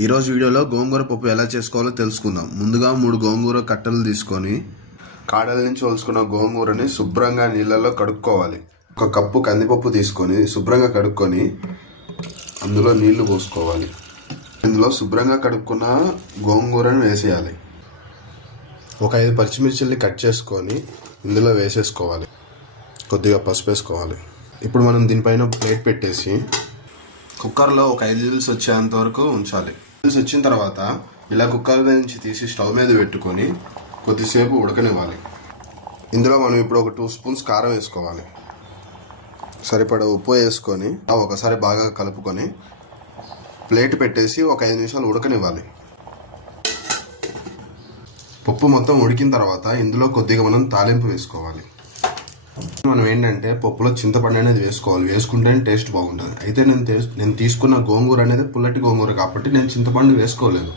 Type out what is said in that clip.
ఈరోజు వీడియోలో గోంగూర పప్పు ఎలా చేసుకోవాలో తెలుసుకుందాం. ముందుగా 3 గోంగూర కట్టలు తీసుకొని కాడల నుంచి ఒలుచుకున్న గోంగూరని శుభ్రంగా నీళ్ళలో కడుక్కోవాలి. 1 కప్పు కందిపప్పు తీసుకొని శుభ్రంగా కడుక్కొని అందులో నీళ్లు పోసుకోవాలి. ఇందులో శుభ్రంగా కడుక్కున్న గోంగూరని వేసేయాలి. 5 పచ్చిమిర్చిల్ని కట్ చేసుకొని ఇందులో వేసేసుకోవాలి. కొద్దిగా పసుపు వేసుకోవాలి. ఇప్పుడు మనం దీనిపైన ప్లేట్ పెట్టేసి కుక్కర్లో 5 విజిల్స్ వచ్చేంత వరకు ఉంచాలి. విజిల్స్ వచ్చిన తర్వాత ఇలా కుక్కర్ నుంచి తీసి స్టవ్ మీద పెట్టుకొని కొద్దిసేపు ఉడకనివ్వాలి. ఇందులో మనం ఇప్పుడు 2 స్పూన్స్ కారం వేసుకోవాలి. సరిపడా ఉప్పు వేసుకొని ఒకసారి బాగా కలుపుకొని ప్లేట్ పెట్టేసి 5 నిమిషాలు ఉడకనివ్వాలి. పప్పు మొత్తం ఉడికిన తర్వాత ఇందులో కొద్దిగా మనం తాలింపు వేసుకోవాలి. మనం ఏంటంటే పప్పులో చింతపండు అనేది వేసుకోవాలి. వేసుకుంటేనే టేస్ట్ బాగుంటుంది. అయితే నేను తీసుకున్న గోంగూర అనేది పుల్లటి గోంగూర కాబట్టి నేను చింతపండు వేసుకోలేదు.